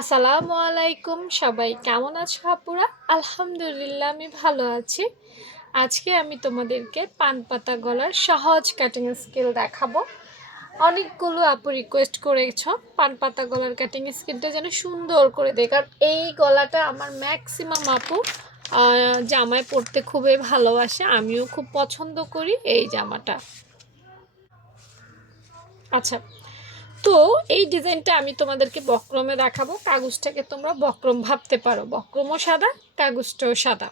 আসসালামু আলাইকুম, সবাই কেমন আছো আপুরা? আলহামদুলিল্লাহ আমি ভালো আছি। আজকে আমি তোমাদেরকে পান পাতা গলার সহজ কাটিং স্কিল দেখাবো। অনেকগুলো আপু রিকোয়েস্ট করেছো পান পাতা গলার কাটিং স্কিলটা যেন সুন্দর করে দেয়, কারণ এই গলাটা আমার ম্যাক্সিমাম আপু জামায় পরতে খুবই ভালোবাসে, আমিও খুব পছন্দ করি এই জামাটা। আচ্ছা, তো এই ডিজাইনটা আমি তোমাদেরকে বক্রমে দেখাবো। কাগজটাকে তোমরা বক্রম ভাবতে পারো, বক্রমও সাদা, কাগজটাও সাদা।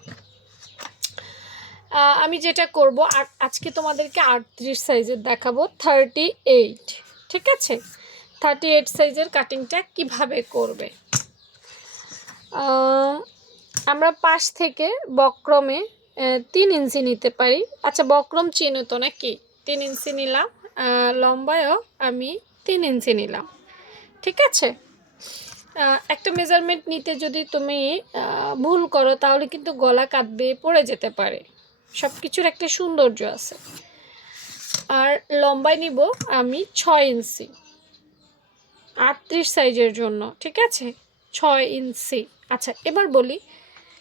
আমি যেটা করব, আজকে তোমাদেরকে 38 সাইজের দেখাবো, 38, ঠিক আছে? 38 সাইজের কাটিংটা কিভাবে করবে। আমরা পাশ থেকে বক্রমে 3 ইঞ্চি নিতে পারি। আচ্ছা, বক্রম চিনো তো নাকি? 3 ইঞ্চি নিলাম, লম্বায়ও আমি 3 ইঞ্চি নিলাম, ঠিক আছে? একটা মেজারমেন্ট নিতে যদি তুমি ভুল করো তাহলে কিন্তু গলা কাঁদবে, পড়ে যেতে পারে। সব কিছুর একটা সৌন্দর্য আছে। আর লম্বায় নিব আমি 6 ইঞ্চি 38 সাইজের জন্য, ঠিক আছে? 6 ইঞ্চি। আচ্ছা, এবার বলি,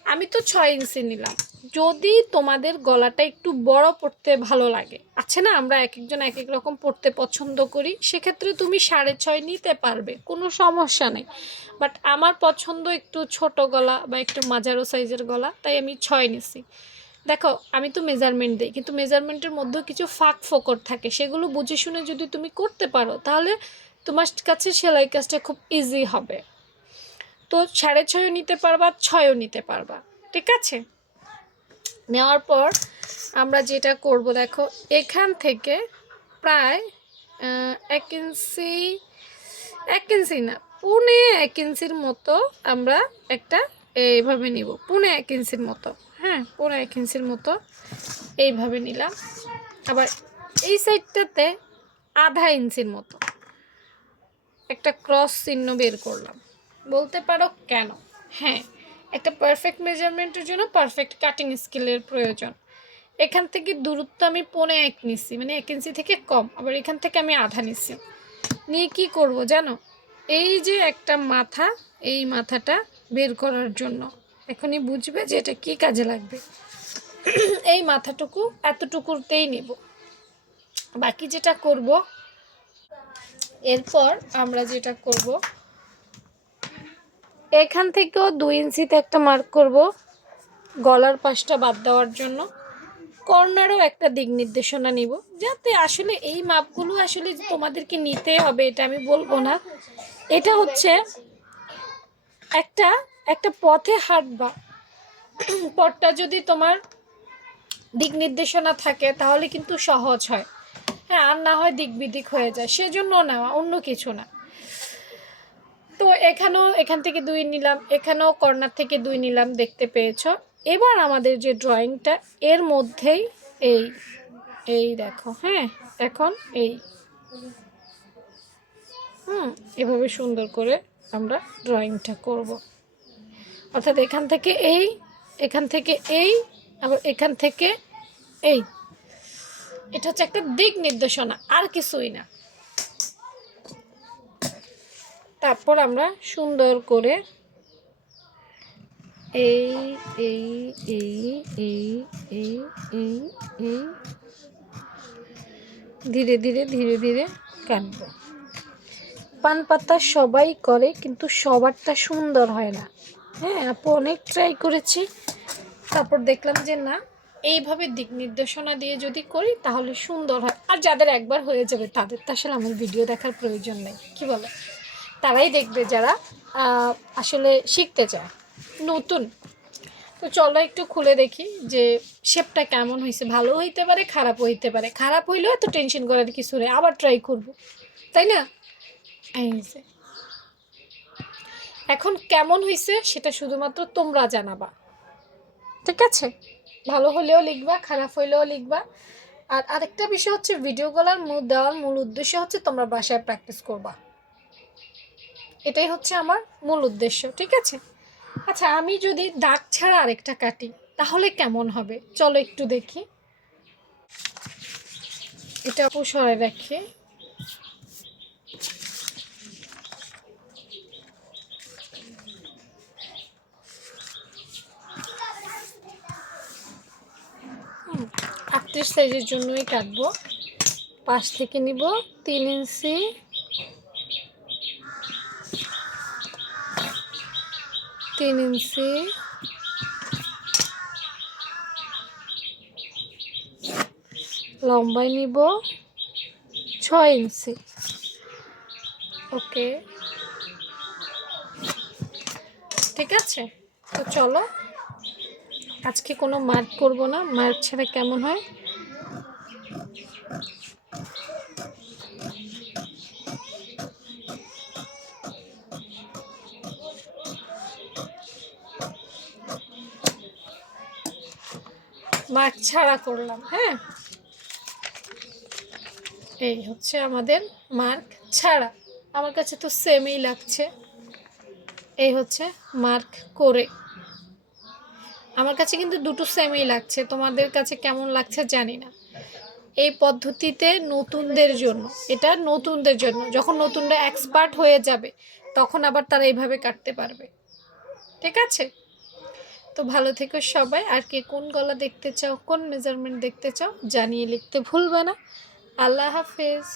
আমি তো 6 ইঞ্চি নিলাম। যদি তোমাদের গলাটা একটু বড় পড়তে ভালো লাগে, আছে না, আমরা এক একজন এক এক রকম পড়তে পছন্দ করি, সেক্ষেত্রে তুমি 6.5 নিতে পারবে, কোনো সমস্যা নেই। বাট আমার পছন্দ একটু ছোট গলা বা একটু মাঝারো সাইজের গলা, তাই আমি 6 নিছি। দেখো, আমি তো মেজারমেন্ট দিই, কিন্তু মেজারমেন্টের মধ্যেও কিছু ফাঁক ফোকর থাকে, সেগুলো বুঝে শুনে যদি তুমি করতে পারো তাহলে তোমার কাছে সেলাই কাজটা খুব ইজি হবে। তো 6.5 নিতে পারবা, 6ও নিতে পারবা, ঠিক আছে? নেওয়ার পর আমরা যেটা করব, দেখো এখান থেকে প্রায় 1 ইঞ্চি, 1 ইঞ্চি না, 1.25 ইঞ্চির মতো আমরা একটা এইভাবে নিব, 1.25 ইঞ্চির মতো। হ্যাঁ, 1.25 ইঞ্চির মতো এইভাবে নিলাম। আবার এই সাইডটাতে 0.5 ইঞ্চির মতো একটা ক্রস চিহ্ন বের করলাম। বলতে পারো কেন? হ্যাঁ, একটা পারফেক্ট মেজারমেন্টের জন্য পারফেক্ট কাটিং স্কিলের প্রয়োজন। এখান থেকে দূরত্ব আমি 0.1 নিচ্ছি, মানে 1 ইঞ্চি থেকে কম। আবার এখান থেকে আমি আধা নিচ্ছি। নিয়ে কি করব জানো? এই যে একটা মাথা, এই মাথাটা বের করার জন্য এখনই বুঝবে যে এটা কী কাজে লাগবে। এই মাথাটুকু এতটুকুতেই নেব। বাকি যেটা করব, এরপর আমরা যেটা করব, এখান থেকেও 2 ইঞ্চিতে একটা মার্ক করব গলার পাশটা বাদ দেওয়ার জন্য। কর্নারও একটা দিক নির্দেশনা নিব, যাতে আসলে এই মাপগুলো আসলে তোমাদেরকে নিতে হবে এটা আমি বলবো না। এটা হচ্ছে একটা একটা পথে হাঁটবা, পথটা যদি তোমার দিক নির্দেশনা থাকে তাহলে কিন্তু সহজ হয়। হ্যাঁ, আর না হয় দিক বিদিক হয়ে যায়, সেজন্য নেওয়া, অন্য কিছু না। তো এখান থেকে 2 নিলাম, এখানেও কর্নার থেকে 2 নিলাম, দেখতে পেয়েছ। এবার আমাদের যে ড্রয়িংটা, এর মধ্যেই এই এই দেখো, হ্যাঁ, এখন এই এভাবে সুন্দর করে আমরা ড্রয়িংটা করব। অর্থাৎ এখান থেকে এই, এখান থেকে এই, আবার এখান থেকে এই। এটা হচ্ছে একটা দিক নির্দেশনা, আর কিছুই না। তারপর আমরা সুন্দর করে এই এই এই এই এই এই এই ধীরে ধীরে ধীরে ধীরে কাটবো। পান পাতা সবাই করে, কিন্তু সবারটা সুন্দর হয় না। হ্যাঁ আপু, অনেক ট্রাই করেছি, তারপর দেখলাম যে না, এইভাবে দিক নির্দেশনা দিয়ে যদি করি তাহলে সুন্দর হয়। আর যাদের একবার হয়ে যাবে তাদের তো আসলে আমার ভিডিও দেখার প্রয়োজন নেই, কি বলে? তারাই দেখবে যারা আসলে শিখতে চায়, নতুন। তো চলো একটু খুলে দেখি যে শেপটা কেমন হয়েছে। ভালো হইতে পারে, খারাপও হইতে পারে। খারাপ হইলেও এত টেনশন করার কিছু নেই, আবার ট্রাই করব, তাই না? এই যে এখন কেমন হয়েছে সেটা শুধুমাত্র তোমরা জানাবা, ঠিক আছে? ভালো হলেও লিখবা, খারাপ হইলেও লিখবা। আর আরেকটা বিষয় হচ্ছে, ভিডিওগুলোর দেওয়ার মূল উদ্দেশ্য হচ্ছে তোমরা বাসায় প্র্যাকটিস করবা, এটাই হচ্ছে আমার মূল উদ্দেশ্য, ঠিক আছে? আচ্ছা, আমি যদি দাগ ছাড়া আরেকটা কাটি তাহলে কেমন হবে, চলো একটু দেখি। এটা সরাই রাখি। ব্লাউজের সাইজের জন্যই কাটবো। পাশ থেকে নিব 3 ইঞ্চি, 3 ইঞ্চি, লম্বায় নিব 6 ইঞ্চি। ওকে, ঠিক আছে। তো চলো, আজকে কোনো মার্ক করব না, মার্ক ছাড়া কেমন হয়। মার্ক ছাড়া করলাম। হ্যাঁ, এই হচ্ছে আমাদের মার্ক ছাড়া। আমার কাছে তো সেমই লাগছে। এই হচ্ছে মার্ক করে। আমার কাছে কিন্তু দুটো সেমই লাগছে, তোমাদের কাছে কেমন লাগছে জানি না। এই পদ্ধতিতে নতুনদের জন্য, এটা নতুনদের জন্য, যখন নতুনরা এক্সপার্ট হয়ে যাবে তখন আবার তারা এইভাবে কাটতে পারবে। ঠিক আছে, তো ভালো থেকো সবাই। আর কে কোন গলা দেখতে চাও, কোন মেজারমেন্ট দেখতে চাও জানিয়ে লিখতে ভুলবে না। আল্লাহ হাফেজ।